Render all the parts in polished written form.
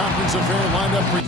conference affair lined up for you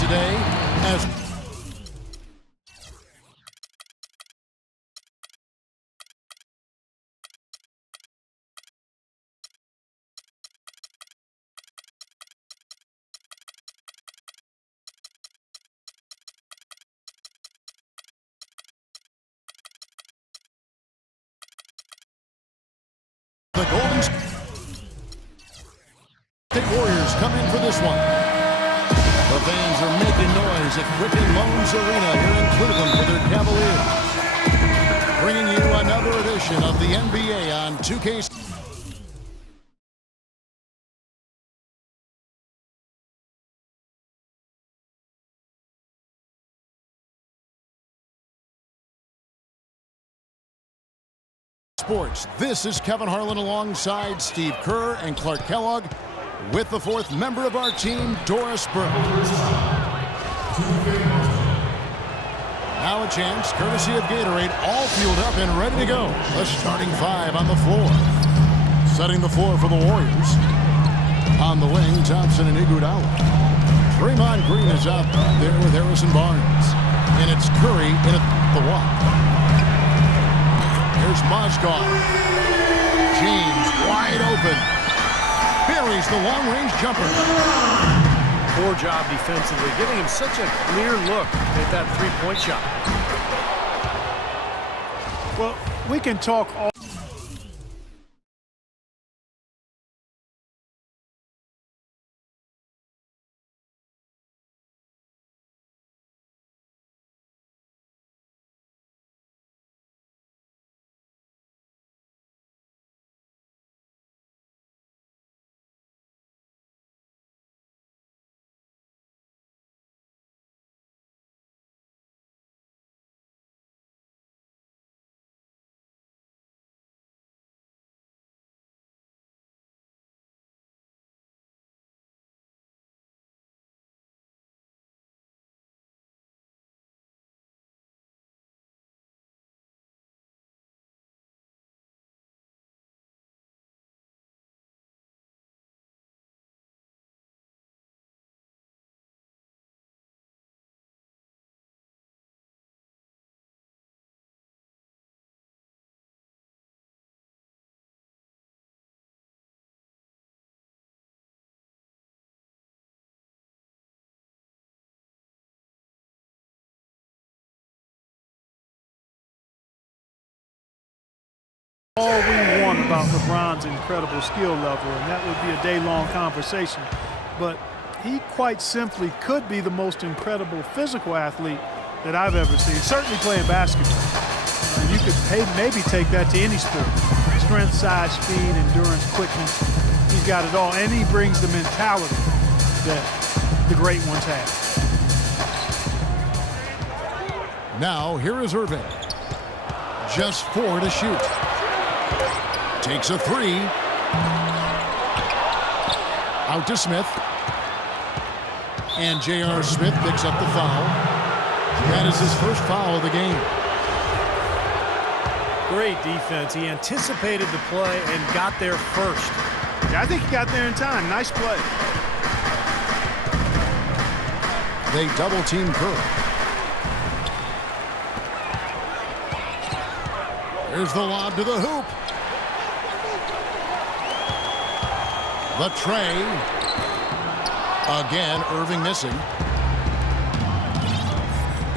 today as the Golden State Warriors come in for this one. The fans are making noise at Quicken Loans Arena here in Cleveland for their Cavaliers. Bringing you another edition of the NBA on 2K. Sports. This is Kevin Harlan alongside Steve Kerr and Clark Kellogg with the fourth member of our team, Doris Burke. Now a chance, courtesy of Gatorade, all fueled up and ready to go. The starting five on the floor. Setting the floor for the Warriors. On the wing, Thompson and Iguodala. Draymond Green is out there with Harrison Barnes. And it's Curry in at the walk. Here's Mozgov. James wide open. Buries the long-range jumper. Poor job defensively, giving him such a clear look at that three-point shot. Well, we can talk all. All we want about LeBron's incredible skill level, and that would be a day-long conversation. But he quite simply could be the most incredible physical athlete that I've ever seen, certainly playing basketball. And you could maybe take that to any sport. Strength, size, speed, endurance, quickness. He's got it all, and he brings the mentality that the great ones have. Now, here is Irving. Just 4 to shoot. Takes a 3. Out to Smith. And J.R. Smith picks up the foul. That is his first foul of the game. Great defense. He anticipated the play and got there first. Yeah, I think he got there in time. Nice play. They double-team Kerr. Here's the lob to the hoop. The tray. Again, Irving missing.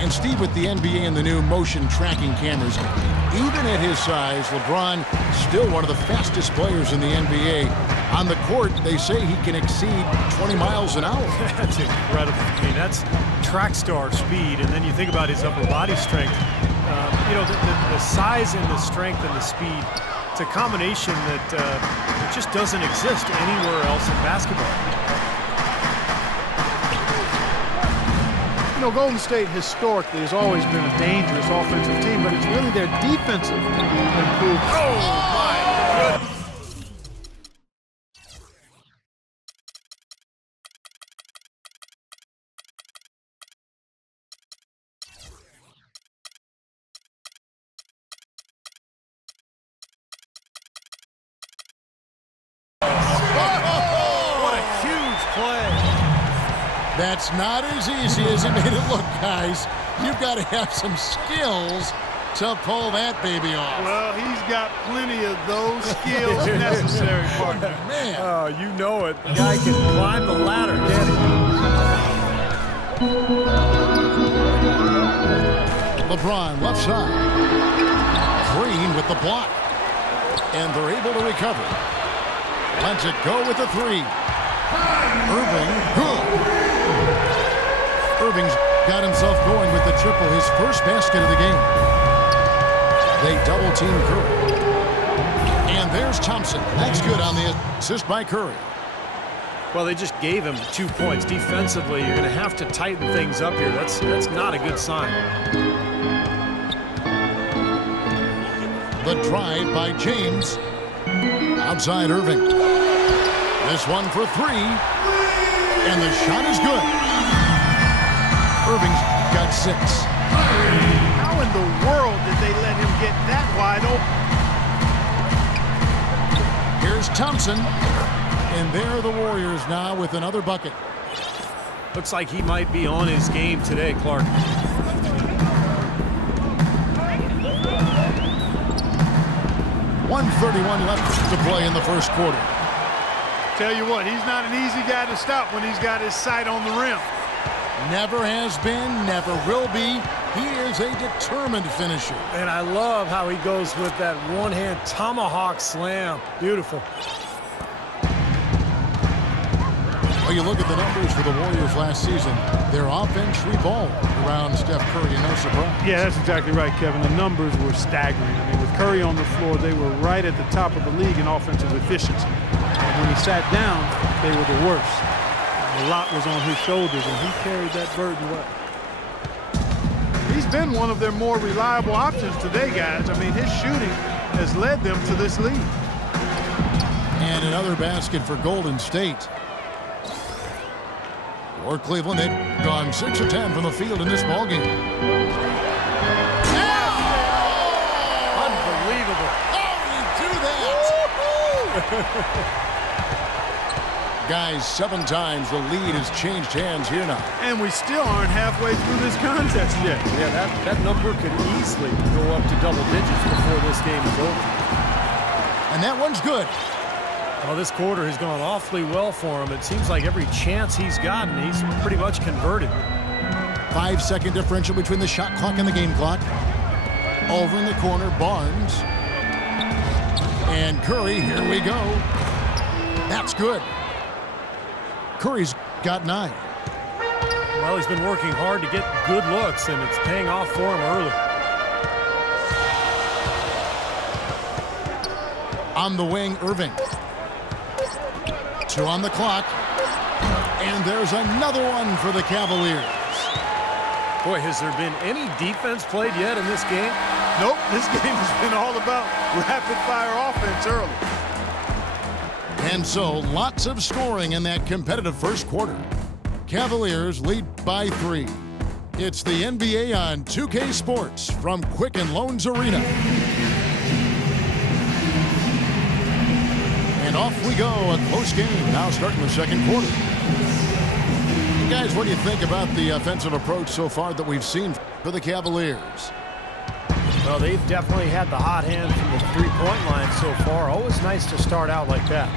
And Steve, with the NBA and the new motion tracking cameras, even at his size, LeBron still one of the fastest players in the NBA. On the court, they say he can exceed 20 miles an hour. That's incredible. I mean, that's track star speed, and then you think about his upper body strength. You know, the size and the strength and the speed, it's a combination that it just doesn't exist anywhere else in basketball. You know, Golden State historically has always been a dangerous offensive team, but it's really their defensive improvement. Oh, my goodness. What a huge play. That's not as easy as it made it look, guys. You've got to have some skills to pull that baby off. Well, he's got plenty of those skills necessary, partner. Man. Oh, you know it. The guy can climb the ladder, can't he? LeBron left side. Green with the block. And they're able to recover. Lets it go with the three. Irving, good. Irving's got himself going with the triple, his first basket of the game. They double-team Curry. And there's Thompson. That's good on the assist by Curry. Well, they just gave him 2 points. Defensively, you're going to have to tighten things up here. That's not a good sign. The drive by James. Outside Irving. This one for three. And the shot is good. Irving's got 6. How in the world did they let him get that wide open? Here's Thompson. And there are the Warriors now with another bucket. Looks like he might be on his game today, Clark. 1:31 left to play in the first quarter. Tell you what, he's not an easy guy to stop when he's got his sight on the rim. Never has been, never will be. He is a determined finisher. And I love how he goes with that one-hand tomahawk slam. Beautiful. Well, you look at the numbers for the Warriors last season. Their offense revolved around Steph Curry, no surprise. Yeah, that's exactly right, Kevin. The numbers were staggering. I mean, with Curry on the floor, they were right at the top of the league in offensive efficiency. And when he sat down, they were the worst. A lot was on his shoulders, and he carried that burden well. He's been one of their more reliable options today, guys. I mean, his shooting has led them to this lead. And another basket for Golden State. For Cleveland, they've gone 6 of 10 from the field in this ballgame. Unbelievable. How did he do that? Guys, 7 times the lead has changed hands here now. And we still aren't halfway through this contest yet. Yeah, that number could easily go up to double digits before this game is over. And that one's good. Well, this quarter has gone awfully well for him. It seems like every chance he's gotten, he's pretty much converted. 5-second differential between the shot clock and the game clock. Over in the corner, Barnes. And Curry, here we go. That's good. Curry's got 9. Well, he's been working hard to get good looks, and it's paying off for him early. On the wing, Irving. 2 on the clock. And there's another one for the Cavaliers. Boy, has there been any defense played yet in this game? Nope, this game has been all about rapid-fire offense early. And so, lots of scoring in that competitive first quarter. Cavaliers lead by 3. It's the NBA on 2K Sports from Quicken Loans Arena. And off we go, a close game now starting the second quarter. You guys, what do you think about the offensive approach so far that we've seen for the Cavaliers? Well, they've definitely had the hot hand from the three-point line so far. Always nice to start out like that.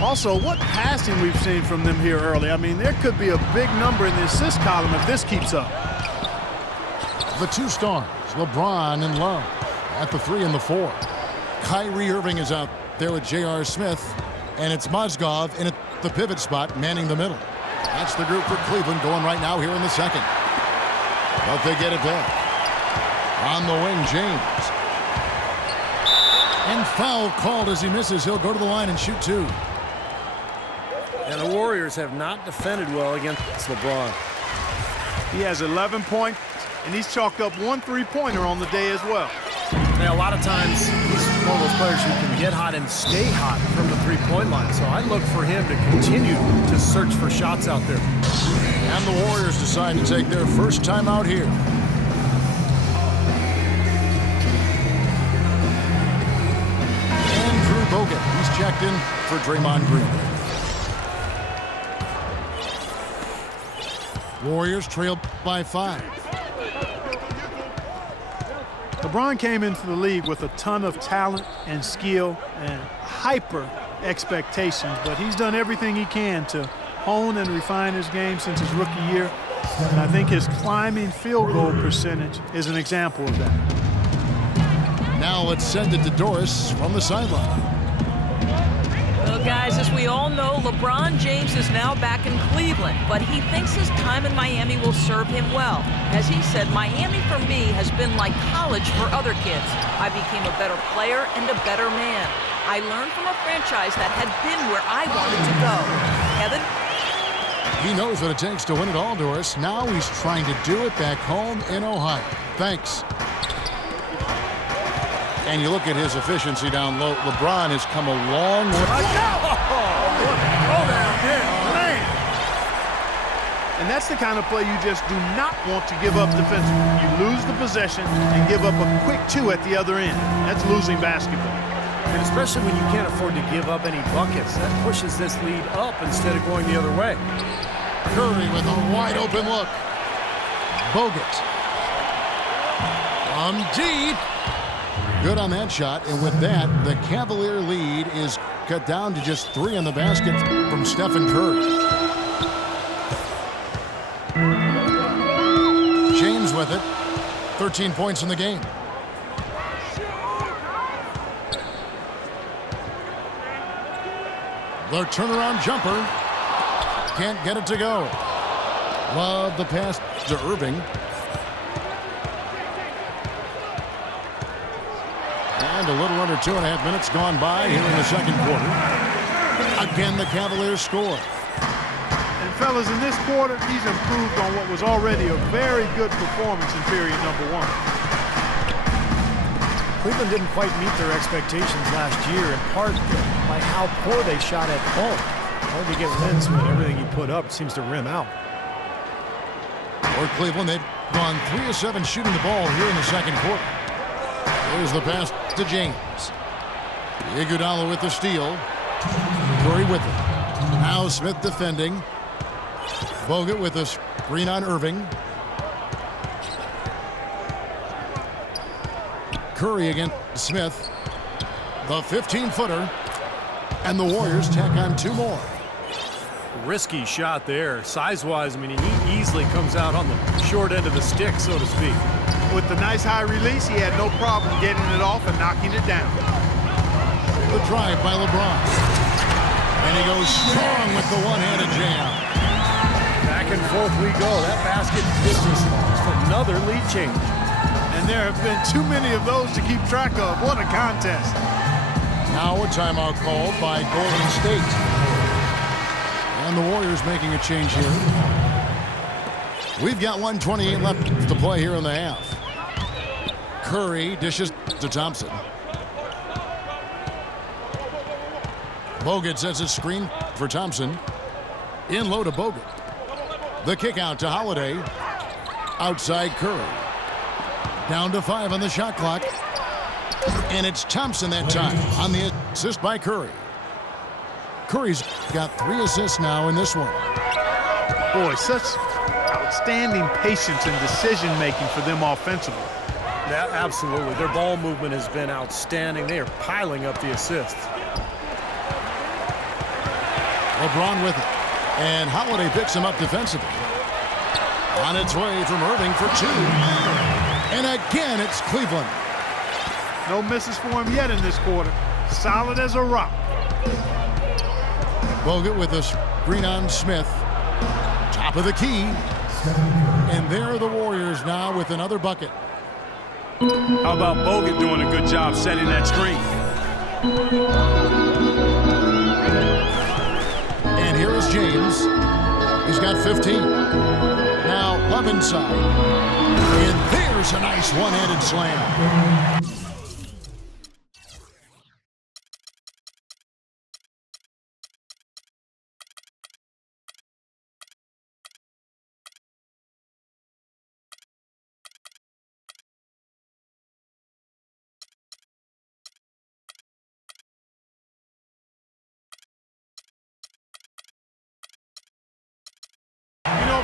Also, what passing we've seen from them here early. I mean, there could be a big number in the assist column if this keeps up. The two stars, LeBron and Love, at the 3 and the 4. Kyrie Irving is out there with J.R. Smith, and it's Mozgov in at the pivot spot, manning the middle. That's the group for Cleveland going right now here in the second. But they get it back. On the wing, James. And foul called as he misses. He'll go to the line and shoot 2. And the Warriors have not defended well against LeBron. He has 11 points, and he's chalked up 1 3-pointer on the day as well. Now, a lot of times, he's one of those players who can get hot and stay hot from the three-point line. So I look for him to continue to search for shots out there. And the Warriors decide to take their first time out here. Andrew Bogut, he's checked in for Draymond Green. Warriors trail by 5. LeBron came into the league with a ton of talent and skill and hyper expectations, but he's done everything he can to hone and refine his game since his rookie year. And I think his climbing field goal percentage is an example of that. Now let's send it to Doris from the sideline. Well, guys, as we all know, LeBron James is now back in Cleveland, but he thinks his time in Miami will serve him well. As he said, Miami for me has been like college for other kids. I became a better player and a better man. I learned from a franchise that had been where I wanted to go. Kevin? He knows what it takes to win it all, Doris. Now he's trying to do it back home in Ohio. Thanks. And you look at his efficiency down low. LeBron has come a long way. And that's the kind of play you just do not want to give up defensively. You lose the possession and give up a quick 2 at the other end. That's losing basketball. And especially when you can't afford to give up any buckets. That pushes this lead up instead of going the other way. Curry with a wide open look. Bogut. From deep. Good on that shot, and with that, the Cavalier lead is cut down to just 3 on the basket from Stephen Curry. James with it, 13 points in the game. The turnaround jumper, can't get it to go. Love the pass to Irving. And a little under 2.5 minutes gone by here in the second quarter. Again, the Cavaliers score. And fellas, in this quarter, he's improved on what was already a very good performance in period number 1. Cleveland didn't quite meet their expectations last year, in part by how poor they shot at home. Hard to get wins when everything you put up seems to rim out. For Cleveland, they've gone 3 of 7 shooting the ball here in the second quarter. Here's the pass to James. Iguodala with the steal. Curry with it. Now Smith defending. Bogut with a screen on Irving. Curry against Smith. The 15-footer. And the Warriors tack on 2 more. Risky shot there. Size-wise, I mean, he easily comes out on the short end of the stick, so to speak. With the nice high release, he had no problem getting it off and knocking it down. The drive by LeBron. And he goes strong with the one-handed jam. Back and forth we go. That basket gives us another lead change. And there have been too many of those to keep track of. What a contest. Now a timeout called by Golden State. And the Warriors making a change here. We've got 1:28 left to play here in the half. Curry dishes to Thompson. Bogut sets a screen for Thompson. In low to Bogut. The kick out to Holiday. Outside Curry. Down to 5 on the shot clock. And it's Thompson that time on the assist by Curry. Curry's got 3 assists now in this one. Boy, such outstanding patience and decision-making for them offensively. Yeah, absolutely. Their ball movement has been outstanding. They are piling up the assists. LeBron with it. And Holiday picks him up defensively. On its way from Irving for 2. And again, it's Cleveland. No misses for him yet in this quarter. Solid as a rock. Bogut with a screen on Smith. Top of the key. And there are the Warriors now with another bucket. How about Bogut doing a good job setting that screen? And here is James. He's got 15. Now up inside. And there's a nice one-handed slam.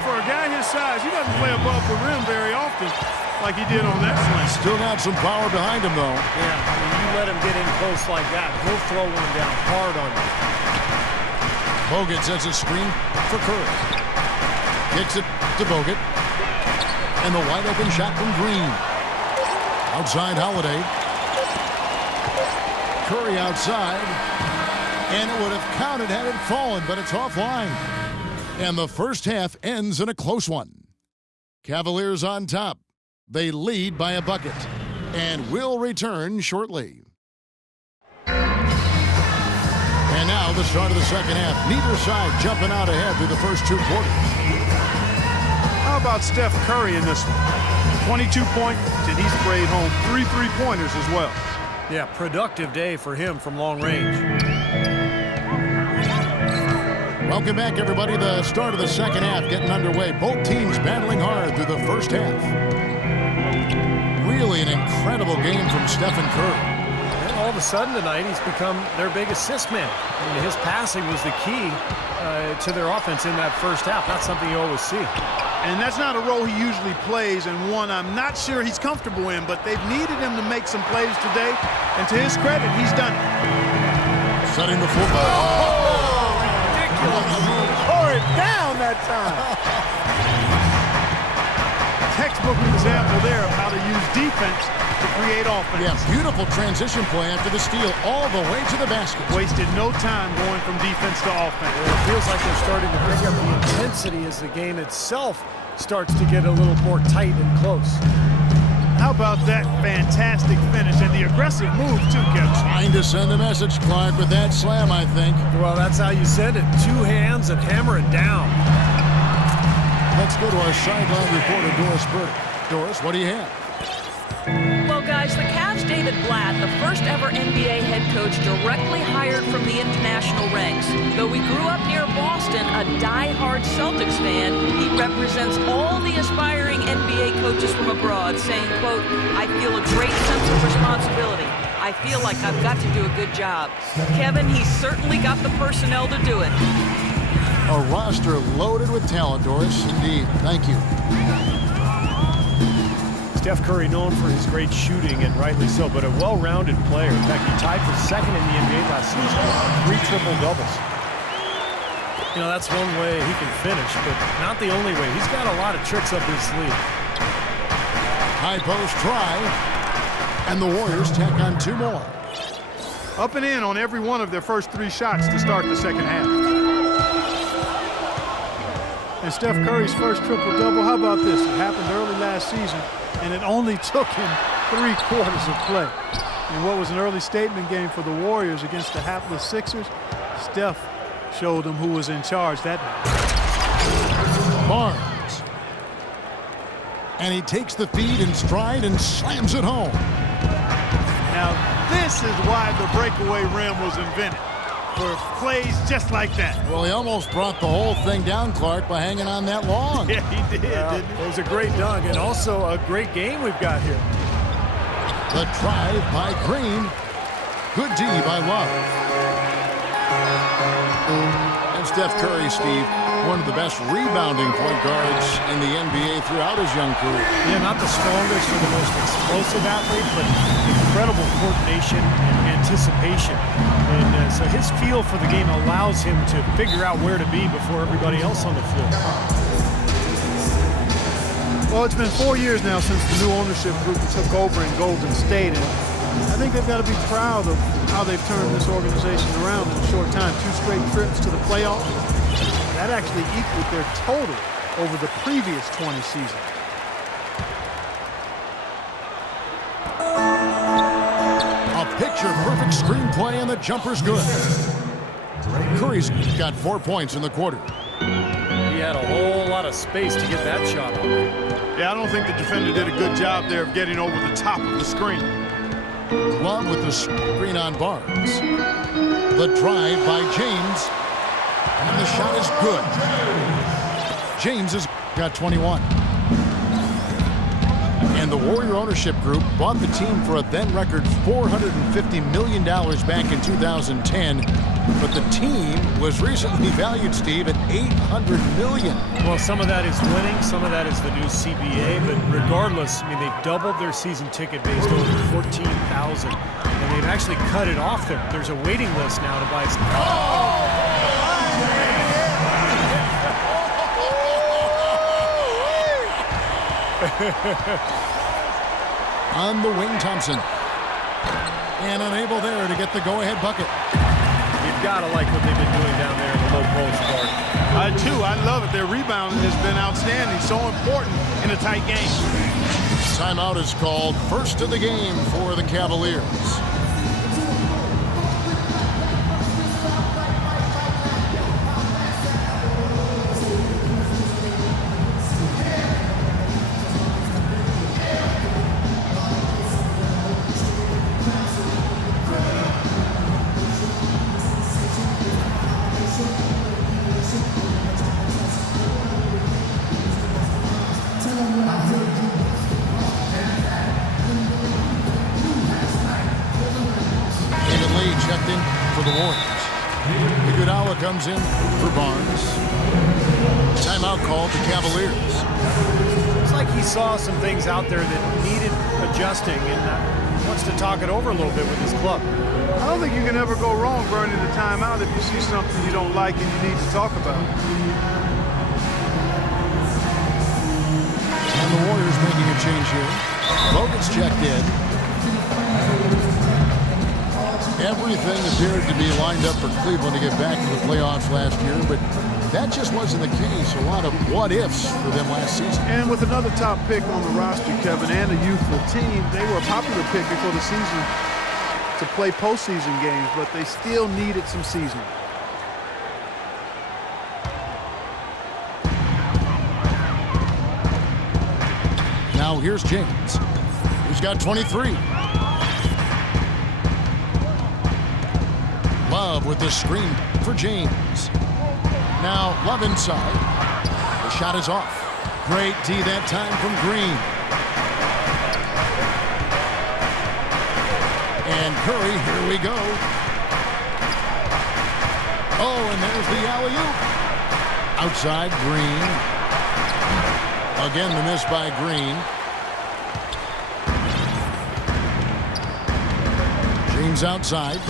For a guy his size, he doesn't play above the rim very often like he did on that slam. Still got some power behind him, though. Yeah, I mean, you let him get in close like that, he'll throw one down hard on you. Bogut sets a screen for Curry. Kicks it to Bogut. And the wide open shot from Green. Outside Holiday. Curry outside. And it would have counted had it fallen, but it's offline. And the first half ends in a close one. Cavaliers on top. They lead by a bucket and will return shortly. And now the start of the second half. Neither side jumping out ahead through the first two quarters. How about Steph Curry in this one? 22 points, and he sprayed home 3 3-pointers as well. Yeah, productive day for him from long range. Welcome back, everybody. The start of the second half getting underway. Both teams battling hard through the first half. Really an incredible game from Stephen Curry. And all of a sudden tonight, he's become their big assist man. I mean, his passing was the key to their offense in that first half. Not something you always see. And that's not a role he usually plays, and one I'm not sure he's comfortable in, but they've needed him to make some plays today, and to his credit, he's done it. Setting the football. Tore it down that time. Textbook example there of how to use defense to create offense. Yeah, beautiful transition play after the steal all the way to the basket. Wasted no time going from defense to offense. Well, it feels like they're starting to pick up the intensity as the game itself starts to get a little more tight and close. How about that fantastic finish and the aggressive move, too, Kevin? Trying to send a message, Clark, with that slam, I think. Well, that's how you send it. 2 hands and hammer it down. Let's go to our sideline reporter, Doris Burke. Doris, what do you have? Well, guys, the Cavs' David Blatt, the first ever NBA head coach directly hired from the international ranks. Though he grew up near Boston, a die-hard Celtics fan, he represents all the aspiring NBA coaches from abroad, saying, quote, "I feel a great sense of responsibility. I feel like I've got to do a good job." Kevin, he's certainly got the personnel to do it. A roster loaded with talent, Doris. Indeed. Thank you. Steph Curry known for his great shooting, and rightly so, but a well-rounded player. In fact, he tied for second in the NBA last season with 3 triple-doubles. You know, that's one way he can finish, but not the only way. He's got a lot of tricks up his sleeve. High post try, and the Warriors tack on 2 more. Up and in on every one of their first 3 shots to start the second half. And Steph Curry's first triple-double, how about this? It happened early last season, and it only took him 3 quarters of play. In what was an early statement game for the Warriors against the hapless Sixers, Steph showed them who was in charge that night. Barnes. And he takes the feed in stride and slams it home. Now, this is why the breakaway rim was invented, for plays just like that. Well, he almost brought the whole thing down, Clark, by hanging on that long. Yeah, he did, didn't he? It was a great dunk, and also a great game we've got here. The drive by Green. Good D by Love. And Steph Curry, Steve, one of the best rebounding point guards in the NBA throughout his young career. Yeah, not the strongest or the most explosive athlete, but incredible coordination and anticipation. And so his feel for the game allows him to figure out where to be before everybody else on the floor. Well, it's been 4 years now since the new ownership group took over in Golden State, and I think they've got to be proud of how they've turned this organization around in a short time. 2 straight trips to the playoffs. That actually equaled their total over the previous 20 seasons. A picture-perfect screenplay, and the jumper's good. Curry's got 4 points in the quarter. He had a whole lot of space to get that shot off. Yeah, I don't think the defender did a good job there of getting over the top of the screen. Love with the screen on Barnes. The drive by James. And the shot is good. James has got 21. And the Warrior ownership group bought the team for a then record $450 million back in 2010. But the team was recently valued, Steve, at $800 million. Well, some of that is winning, some of that is the new CBA, but regardless, I mean, they've doubled their season ticket base to over 14,000, and they've actually cut it off there. There's a waiting list now to buy. On the wing, Thompson. And unable there to get the go-ahead bucket. You've got to like what they've been doing down there in the low post part. I do. I love it. Their rebounding has been outstanding. So important in a tight game. Timeout is called. First of the game for the Cavaliers. Checked in for the Warriors. Iguodala comes in for Barnes. Timeout called the Cavaliers. It's like he saw some things out there that needed adjusting and wants to talk it over a little bit with his club. I don't think you can ever go wrong burning the timeout if you see something you don't like and you need to talk about. And the Warriors making a change here. Bogut's checked in. Everything appeared to be lined up for Cleveland to get back to the playoffs last year, but that just wasn't the case. A lot of what-ifs for them last season. And with another top pick on the roster, Kevin, and a youthful team, they were a popular pick before the season to play postseason games, but they still needed some seasoning. Now here's James. He's got 23. Love with the screen for James. Now Love inside. The shot is off. Great D that time from Green. And Curry, here we go. Oh, and there's the alley-oop. Outside, Green. Again, the miss by Green. James outside.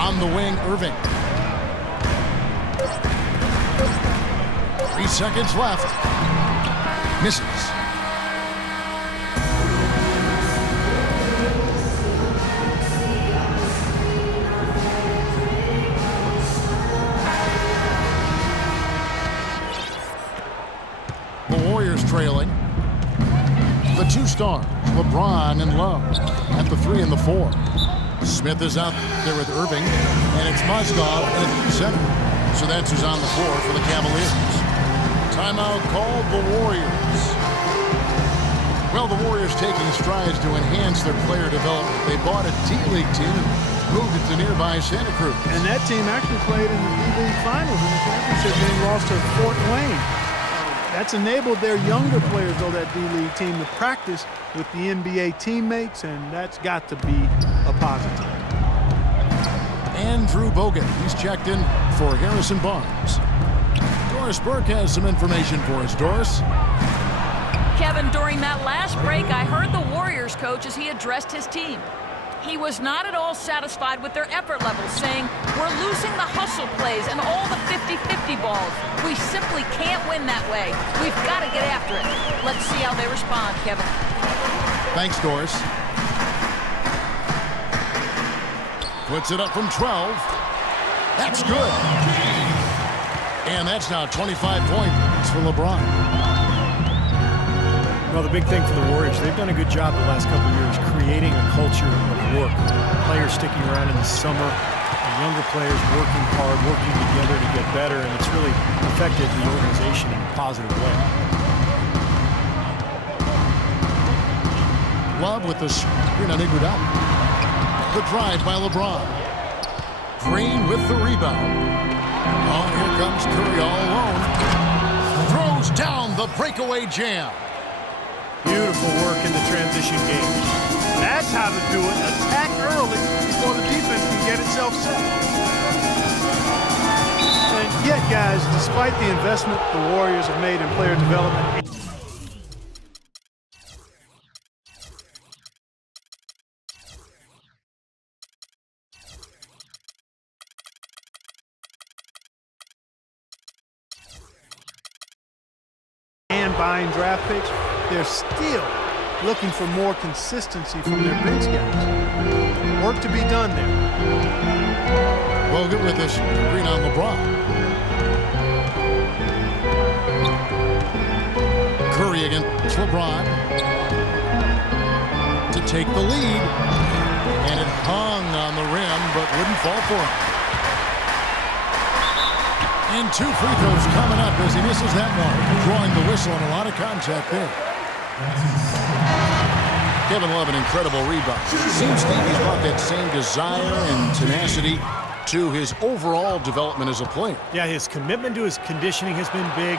On the wing, Irving. 3 seconds left. Misses. The Warriors trailing. The 2 stars, LeBron and Love, at the 3 and the 4. Smith is out there with Irving, and it's Mozgov at center. So that's who's on the floor for the Cavaliers. Timeout called the Warriors. Well, the Warriors taking strides to enhance their player development. They bought a D-League team and moved it to nearby Santa Cruz. And that team actually played in the D-League Finals in the championship game, lost to Fort Wayne. That's enabled their younger players, though, that D-League team, to practice with the NBA teammates, and that's got to be a positive. Andrew Bogut, he's checked in for Harrison Barnes. Doris Burke has some information for us. Doris? Kevin, during that last break, I heard the Warriors coach as he addressed his team. He was not at all satisfied with their effort levels, saying, "We're losing the hustle plays and all the 50-50 balls. We simply can't win that way. We've got to get after it." Let's see how they respond, Kevin. Thanks, Doris. Puts it up from 12. That's good. And that's now 25 points for LeBron. Well, the big thing for the Warriors, they've done a good job the last couple of years creating a culture of work. Players sticking around in the summer, younger players working hard, working together to get better, and it's really affected the organization in a positive way. Love with the screen on Iguodala. The drive by LeBron. Green with the rebound. Oh, here comes Curry all alone. Throws down the breakaway jam. Beautiful work in the transition game. That's how to do it. Attack early before the defense can get itself set. And yet, guys, despite the investment the Warriors have made in player development, and buying draft picks, they're still looking for more consistency from their bench guys. Work to be done there. Bogut with this screen on LeBron. Curry against LeBron to take the lead. And it hung on the rim, but wouldn't fall for him. And 2 free throws coming up as he misses that one. Drawing the whistle and a lot of contact there. Kevin Love, an incredible rebound. Seems Stevie's brought that same desire and tenacity to his overall development as a player. Yeah, his commitment to his conditioning has been big.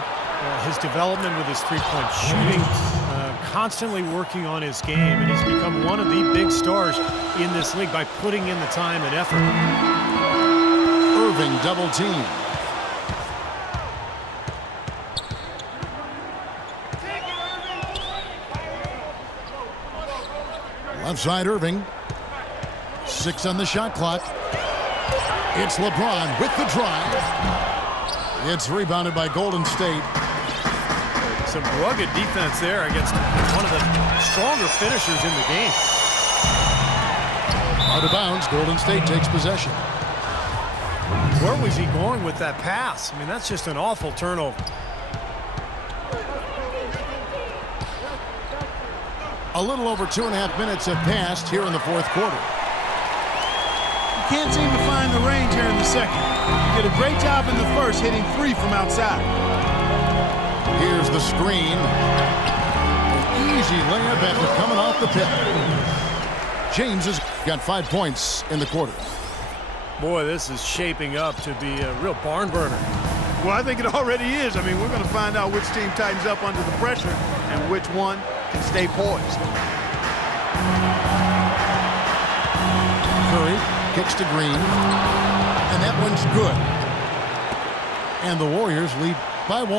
His development with his three-point shooting, constantly working on his game, and he's become one of the big stars in this league by putting in the time and effort. Irving double team. Left side Irving. 6 on the shot clock. It's LeBron with the drive. It's rebounded by Golden State. Some rugged defense there against one of the stronger finishers in the game. Out of bounds, Golden State takes possession. Where was he going with that pass? I mean, that's just an awful turnover. A little over 2.5 minutes have passed here in the fourth quarter. You can't seem to find the range here in the second. You did a great job in the first, hitting 3 from outside. Here's the screen. An easy layup after coming off the pit. James has got 5 points in the quarter. Boy, this is shaping up to be a real barn burner. Well, I think it already is. I mean, we're going to find out which team tightens up under the pressure and which one can stay poised. Curry kicks to Green, and that one's good. And the Warriors lead by 1.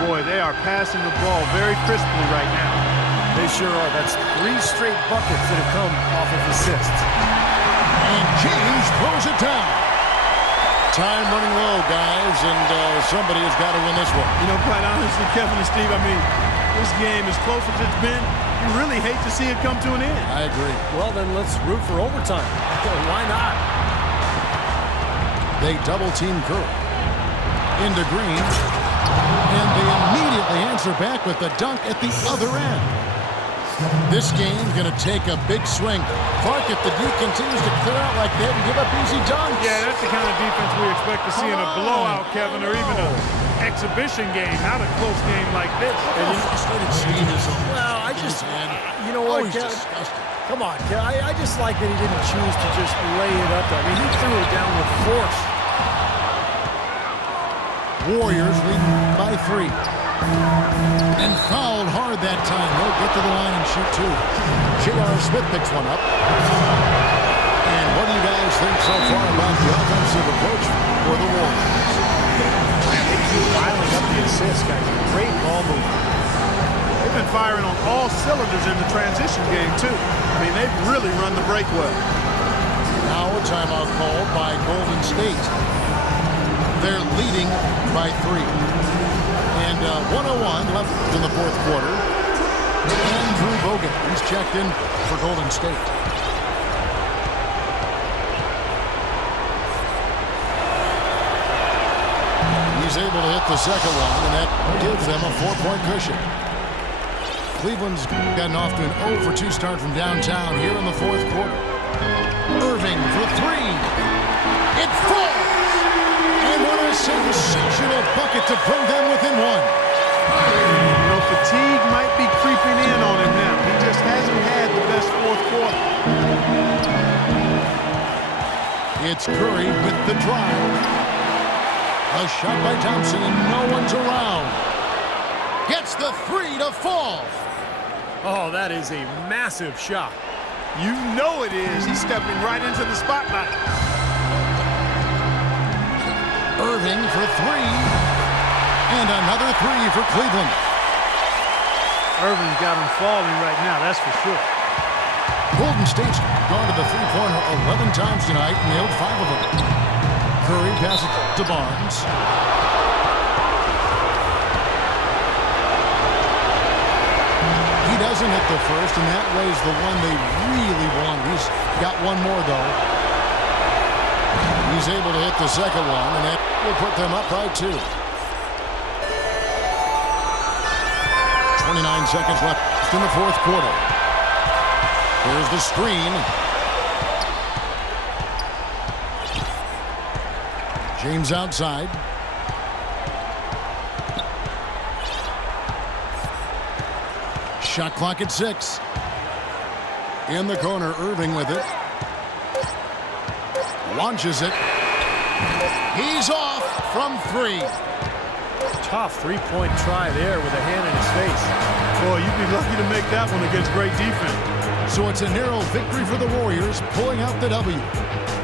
Boy, they are passing the ball very crisply right now. They sure are. That's 3 straight buckets that have come off of assists. And James throws it down. Time running low, guys, and somebody has got to win this one. You know, quite honestly, Kevin and Steve, I mean, this game, as close as it's been, you really hate to see it come to an end. I agree. Well, then let's root for overtime. Why not? They double-team Curry. Into Green. And they immediately answer back with the dunk at the other end. This game's going to take a big swing. Clark, if the D continues to clear out like that and give up easy dunks. Yeah, that's the kind of defense we expect to see in a blowout, Kevin, or even an exhibition game, not a close game like this. And you frustrated Steve is Well, I just, you know what, he's Kevin? disgusting. Come on, Kevin. I just like that he didn't choose to just lay it up there. I mean, he threw it down with force. Warriors lead by 3. And fouled hard that time. They'll get to the line and shoot 2. J.R. Smith picks one up. And what do you guys think so far about the offensive approach for the Warriors? Piling up the assists, guys. Great ball movement. They've been firing on all cylinders in the transition game, too. I mean, they've really run the break well. Now a timeout called by Golden State. They're leading by 3. And 1:01 left in the fourth quarter. Andrew Bogut, he's checked in for Golden State. He's able to hit the second one, and that gives them a 4-point cushion. Cleveland's gotten off to an 0 for 2 start from downtown here in the fourth quarter. Irving for 3. It falls! And what a sensational bucket to bring them within 1. You know, fatigue might be creeping in on him now. He just hasn't had the best fourth quarter. It's Curry with the drive. A shot by Thompson, and no one's around. Gets the 3 to fall. Oh, that is a massive shot. You know it is. He's stepping right into the spotlight. Irving for 3. And another 3 for Cleveland. Irving's got him falling right now, that's for sure. Golden State's gone to the three-pointer 11 times tonight, nailed 5 of them. Curry passes to Barnes. He doesn't hit the first, and that was the one they really won. He's got one more, though. He's able to hit the second one, and that will put them up by 2. 29 seconds left in the fourth quarter. Here's the screen. James outside. Shot clock at 6. In the corner, Irving with it. Launches it. He's off from 3. Tough three-point try there with a hand in his face. Boy, you'd be lucky to make that one against great defense. So it's a narrow victory for the Warriors, pulling out the W.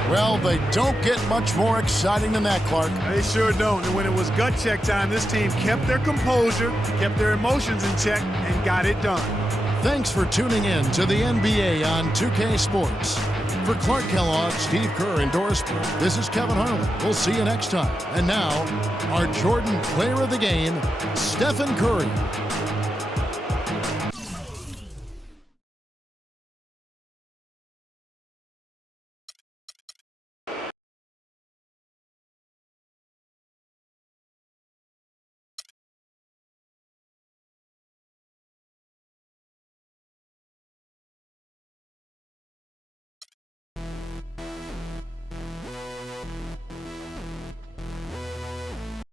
Well, they don't get much more exciting than that, Clark. They sure don't. And when it was gut check time, this team kept their composure, kept their emotions in check, and got it done. Thanks for tuning in to the NBA on 2K Sports. For Clark Kellogg, Steve Kerr, and Doris Burke, this is Kevin Harlan. We'll see you next time. And now, our Jordan Player of the Game, Stephen Curry.